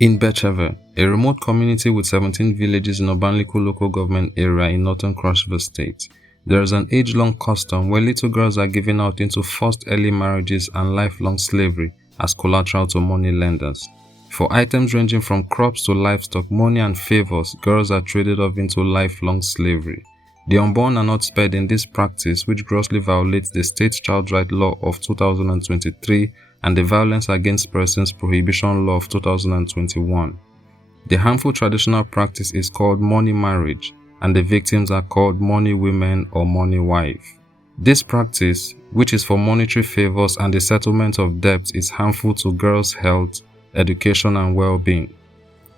In Betcheve, a remote community with 17 villages in Obanliku local government area in northern Cross River State, there is an age-long custom where little girls are given out into forced early marriages and lifelong slavery as collateral to money lenders. For items ranging from crops to livestock, money and favors, girls are traded off into lifelong slavery. The unborn are not spared in this practice, which grossly violates the State Child Rights Law of 2023 and the Violence Against Persons Prohibition Law of 2021. The harmful traditional practice is called money marriage, and the victims are called money women or money wife. This practice, which is for monetary favors and the settlement of debts, is harmful to girls' health, education, and well-being.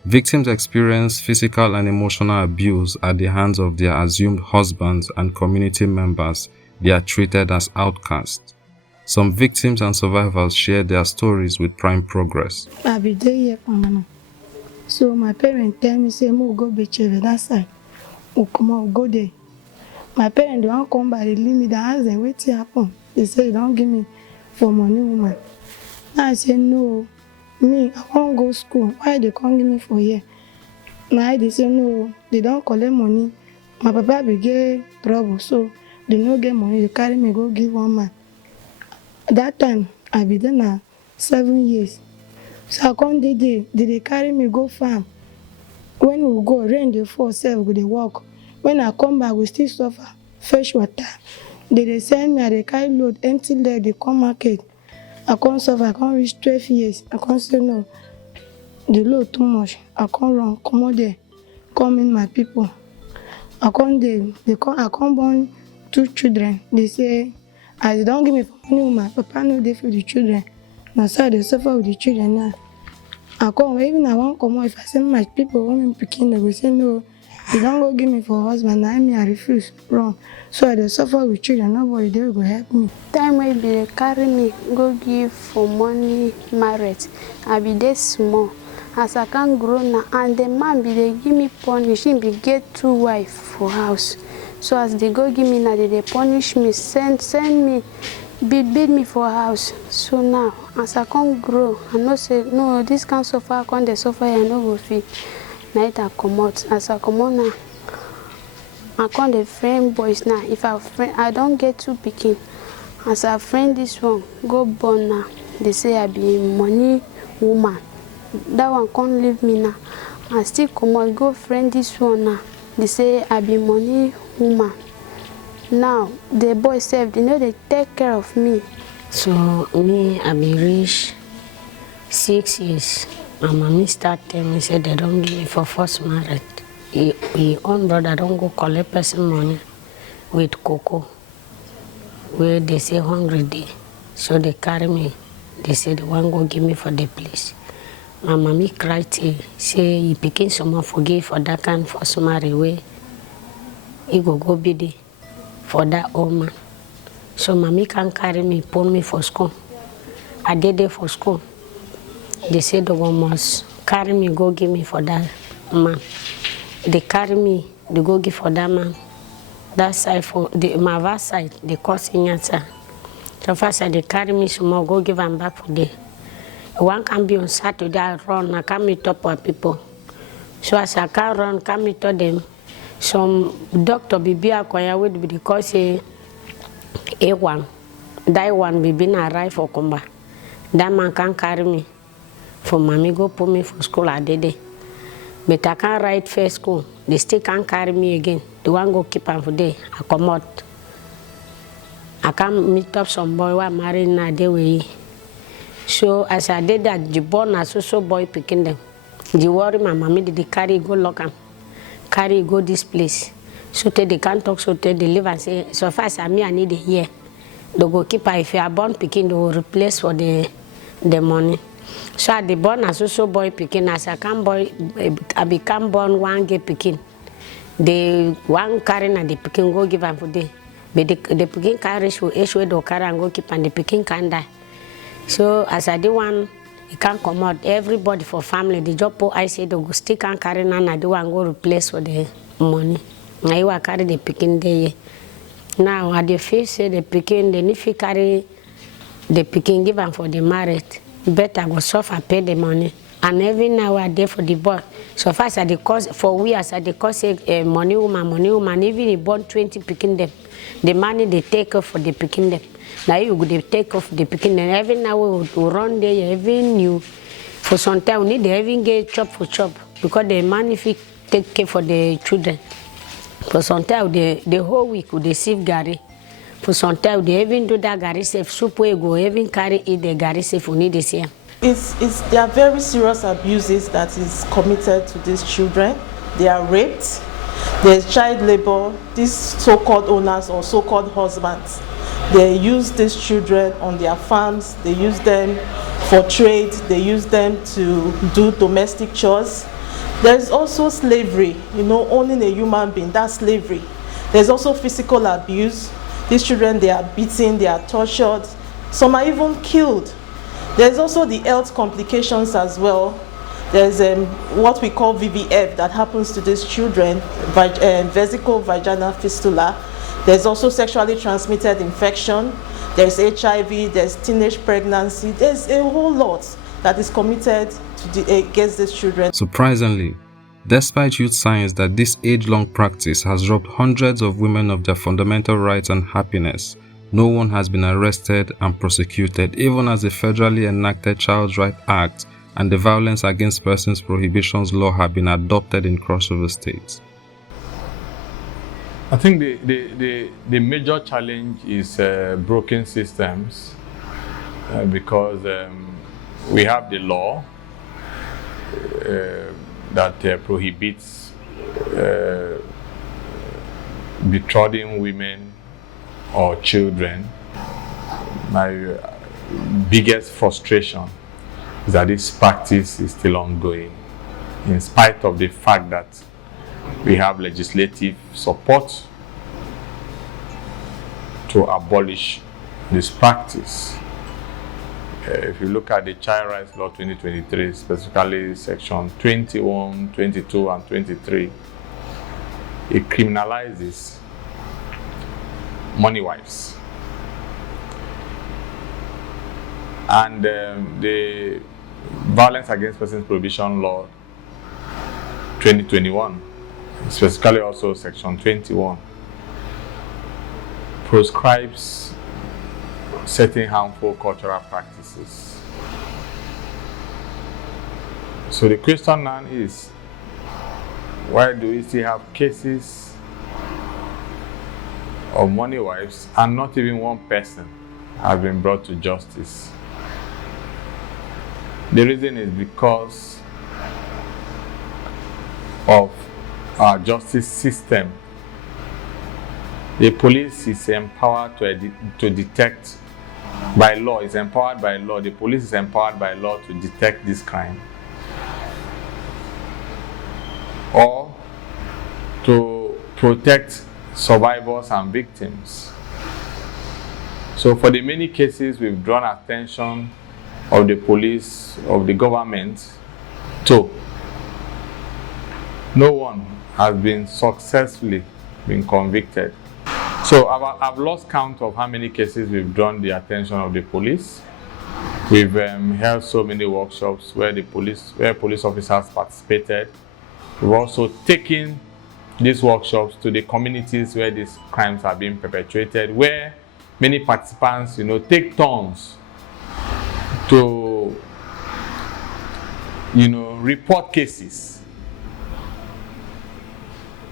Victims experience physical and emotional abuse at the hands of their assumed husbands and community members. They are treated as outcasts. Some victims and survivors share their stories with Prime Progress. I be there here for mama. So my parents tell me, say, "Mo go Betcheve that side. We go there." My parents don't come by, they leave me, they ask them, "What happen?" They say, "You don't give me for money, woman." I say, "No, me, I won't go school. Why they can't give me for here?" Now they say, "No, they don't collect money. My papa be get trouble, so they no get money. They carry me go give one man." That time, I be there now 7 years. So I come they carry me go farm. When we go, rain dey fall, self go dey walk. When I come back, we still suffer. Fresh water. They send me, I dey carry load, empty leg, they come market. I can't suffer, I can't reach 12 years. I can't say no. The load too much. I can't run, come out there, come in my people. I can't I can't born 2 children. They say, as they don't give me for money, my papa no dey for the children. Now so they suffer with the children now. I come, even I won't come out. If I send my people want me picking, they will say no, you don't go give me for husband. I refuse. Wrong. So I dey suffer with children, nobody there will help me. Time wey they carry me go give for money marriage, I be there small. As I can't grow now, and the man be they give me punish, he be get 2 wives for house. So as they go give me now, they punish me, send me, beat me for house. So now, as I can't grow, I know say no, this can't suffer, I can't suffer, I no go fit. Night I come out. As I come out now, I can't the friend boys now. If I don't get 2 picking. As I friend this one, go born now. They say I be money woman. That one can't leave me now. I still come out, go friend this one now. They say I be money woman. Now the boys say they know they take care of me. So me, I be rich 6 years. My mommy start telling me say they don't give me for first marriage. He own brother don't go collect person money with cocoa. Where they say hungry day. So they carry me. They say they won't go give me for the place. My mommy cried till say he picking someone forgive for that kind first marriage way. He go be there for that old man. So mommy can carry me, pull me for school. I did there for school. They said the one must carry me, go give me for that man. They carry me, they go give for that man. That side for my vast side, they call Sinyasa. So first they carry me some more, go give them back for day. One can be on Saturday, I run, I can't meet up with people. So as I can't run, can't meet up them. Some doctor be acquired with because say A1. That one be been arrived for combat. That man can't carry me. For mommy go put me for school I did it. But I can't ride first school. They still can't carry me again. The one go keep on for day. I come out. I can't meet up some boy who are married now day way. So as I did that, the born as so boy picking them. The worry my mommy did they carry go lock them. Carry go this place. So they can't talk, so they live and say, so fast as me I need it here. They go keep her. If you are born picking, they will replace for the money. So at the born as so boy picking, as I can boy, I become born one get picking. The one carrying and the picking go give them for day. But the picking carry issue do carry and go keep and the picking can die. So as I did one, it can't come out. Everybody for family, the job I say they go still can't carry and I do one go replace for the money. I will carry the picking there. Now at the face say the picking, then if you carry the picking give them for the marriage, better go suffer pay the money. And every now I dey for the boy. So far as I dey cause for we as I dey cause say money woman, even he born 20 pikin them. The money they take off for the pikin them. Now you go they take off the pikin them. Every now we run there, every new for some time we need to even get chop for chop because the money if take care for the children. For some time the whole week we dey save gari. For some time they even do that gari safe soup we go even carry eat the gari safe we need to see. There are very serious abuses that is committed to these children. They are raped, there's child labor, these so-called owners or so-called husbands. They use these children on their farms, they use them for trade, they use them to do domestic chores. There's also slavery, owning a human being, that's slavery. There's also physical abuse. These children, they are beaten, they are tortured, some are even killed. There's also the health complications as well. There's what we call VVF that happens to these children, vesical vaginal fistula. There's also sexually transmitted infection. There's HIV, there's teenage pregnancy. There's a whole lot that is committed against these children. Surprisingly, despite youth science that this age-long practice has robbed hundreds of women of their fundamental rights and happiness, no one has been arrested and prosecuted, even as the federally enacted Child Rights Act and the Violence Against Persons Prohibitions Law have been adopted in crossover states. I think the major challenge is broken systems because we have the law that prohibits betrothing women or children. My biggest frustration is that this practice is still ongoing, in spite of the fact that we have legislative support to abolish this practice. If you look at the Child Rights Law 2023, specifically section 21, 22, and 23, it criminalizes money wives. And the Violence Against Persons Prohibition Law 2021, specifically also section 21, proscribes certain harmful cultural practices. So the question now is, why do we still have cases of money wives and not even one person has been brought to justice? The reason is because of our justice system. The police is empowered to detect by law, is empowered by law. The police is empowered by law to detect this crime or to protect survivors and victims. So for the many cases we've drawn attention of the police, of the government to, no one has been successfully been convicted. So I've lost count of how many cases we've drawn the attention of the police. We've held so many workshops where police officers participated. We've also taken these workshops to the communities where these crimes are being perpetrated, where many participants, take turns to, report cases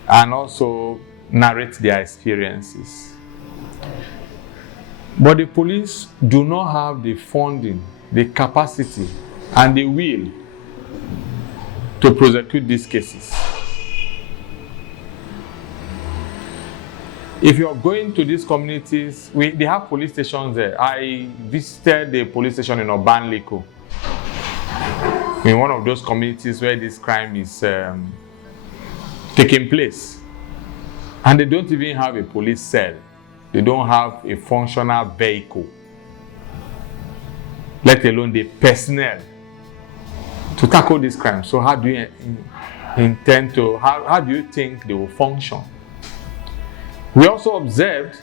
and also narrate their experiences. But the police do not have the funding, the capacity, and the will to prosecute these cases. If you're going to these communities, they have police stations there. I visited the police station in Obanliko, in one of those communities where this crime is taking place. And they don't even have a police cell. They don't have a functional vehicle, let alone the personnel to tackle this crime. So how do you intend to, how do you think they will function? We also observed,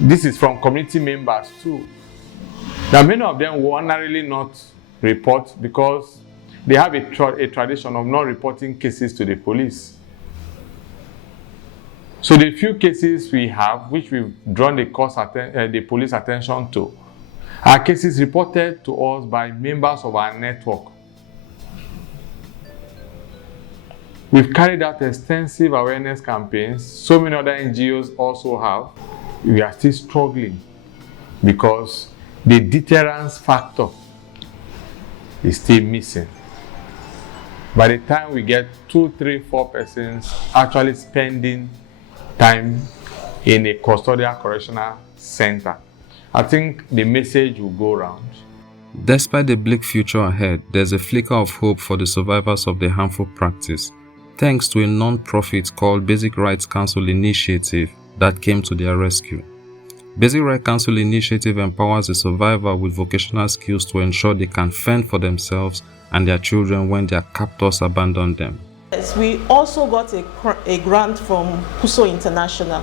this is from community members too, that many of them will ordinarily not report because they have a tradition of not reporting cases to the police. So the few cases we have, which we've drawn the police attention to, are cases reported to us by members of our network. We've carried out extensive awareness campaigns. So many other NGOs also have. We are still struggling because the deterrence factor is still missing. By the time we get 2, 3, 4 persons actually spending time in a custodial correctional center, I think the message will go around. Despite the bleak future ahead, there's a flicker of hope for the survivors of the harmful practice, thanks to a non-profit called Basic Rights Council Initiative that came to their rescue. Basic Rights Council Initiative empowers the survivor with vocational skills to ensure they can fend for themselves and their children when their captors abandon them. Yes, we also got a grant from CUSO International.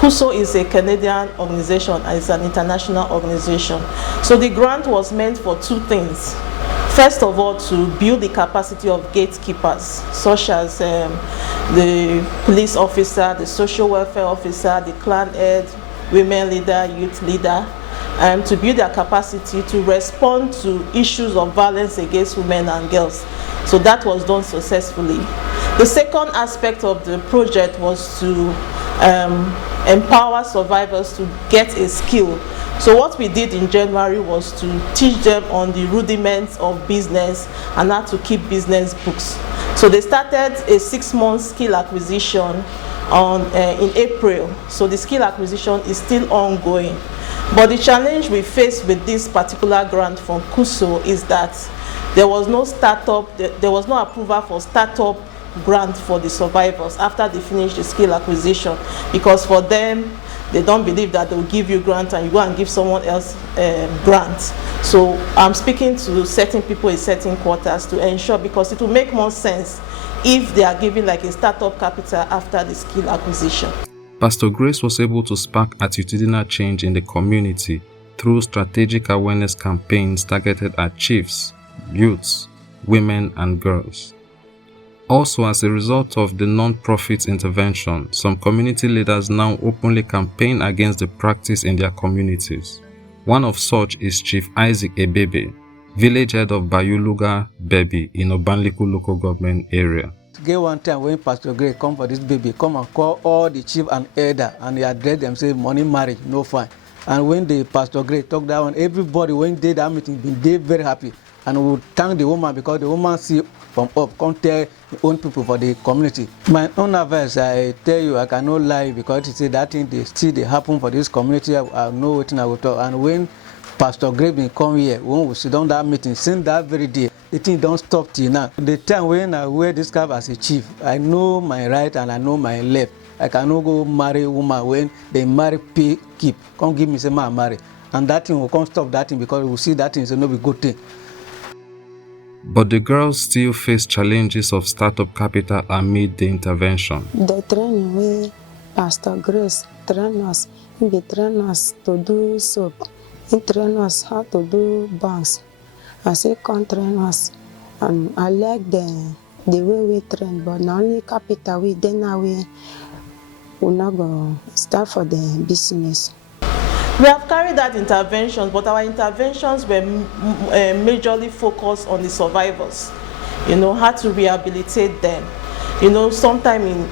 CUSO is a Canadian organization and it's an international organization. So the grant was meant for 2 things. First of all, to build the capacity of gatekeepers, such as the police officer, the social welfare officer, the clan head, women leader, youth leader, to build their capacity to respond to issues of violence against women and girls. So that was done successfully. The second aspect of the project was to empower survivors to get a skill. So what we did in January was to teach them on the rudiments of business and how to keep business books. So they started a 6-month skill acquisition in April. So the skill acquisition is still ongoing. But the challenge we faced with this particular grant from CUSO is that there was no approval for startup grant for the survivors after they finish the skill acquisition, because for them, they don't believe that they'll give you grant and you go and give someone else grant. So I'm speaking to certain people in certain quarters to ensure, because it will make more sense if they are giving like a startup capital after the skill acquisition. Pastor Grace was able to spark attitudinal change in the community through strategic awareness campaigns targeted at chiefs, youths, women, and girls. Also, as a result of the non-profit intervention, some community leaders now openly campaign against the practice in their communities. One of such is Chief Isaac Ebebe, village head of Bayuluga Bebi in Obanliku local government area. Get one time when Pastor Gray come for this baby, come and call all the chief and elder, and they address them, say money marriage, no fine. And when the Pastor Gray talk that one, everybody when they that meeting been they very happy. And we thank the woman because the woman see from up, come tell the own people for the community. My own advice, I tell you, I cannot lie because it say that thing they happen for this community. I know what I will talk. And when Pastor Gray been come here, when we sit down that meeting, since that very day, the thing don't stop till now. The time when I wear this cap as a chief, I know my right and I know my left. I cannot go marry a woman when they marry, pay, keep. Come give me say man marry. And that thing will come stop that thing because we see that thing is no be good thing. But the girls still face challenges of startup capital amid the intervention. The training where Pastor Grace train us, he train us to do soap. He train us how to do banks. I say can't train us. And I like the way we train, but not only capital we then now we not go start for the business. We have carried out interventions, but our interventions were majorly focused on the survivors. You know, how to rehabilitate them. You know, sometime in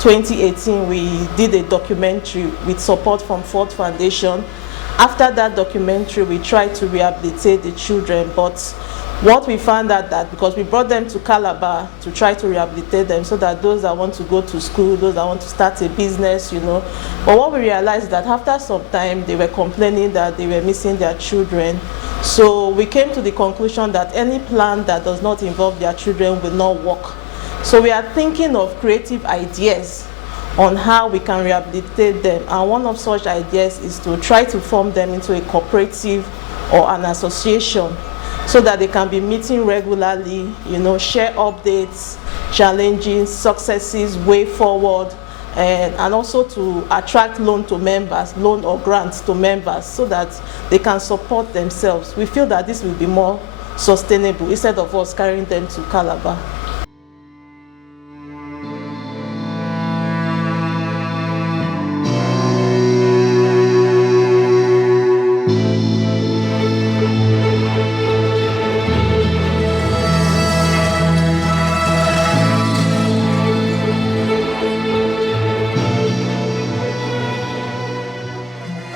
2018, we did a documentary with support from Ford Foundation. After that documentary, we tried to rehabilitate the children, but what we found out that because we brought them to Calabar to try to rehabilitate them so that those that want to go to school, those that want to start a business, you know. But what we realized is that after some time, they were complaining that they were missing their children. So we came to the conclusion that any plan that does not involve their children will not work. So we are thinking of creative ideas on how we can rehabilitate them. And one of such ideas is to try to form them into a cooperative or an association, so that they can be meeting regularly, you know, share updates, challenges, successes, way forward, and also to attract loan or grants to members so that they can support themselves. We feel that this will be more sustainable instead of us carrying them to Calabar.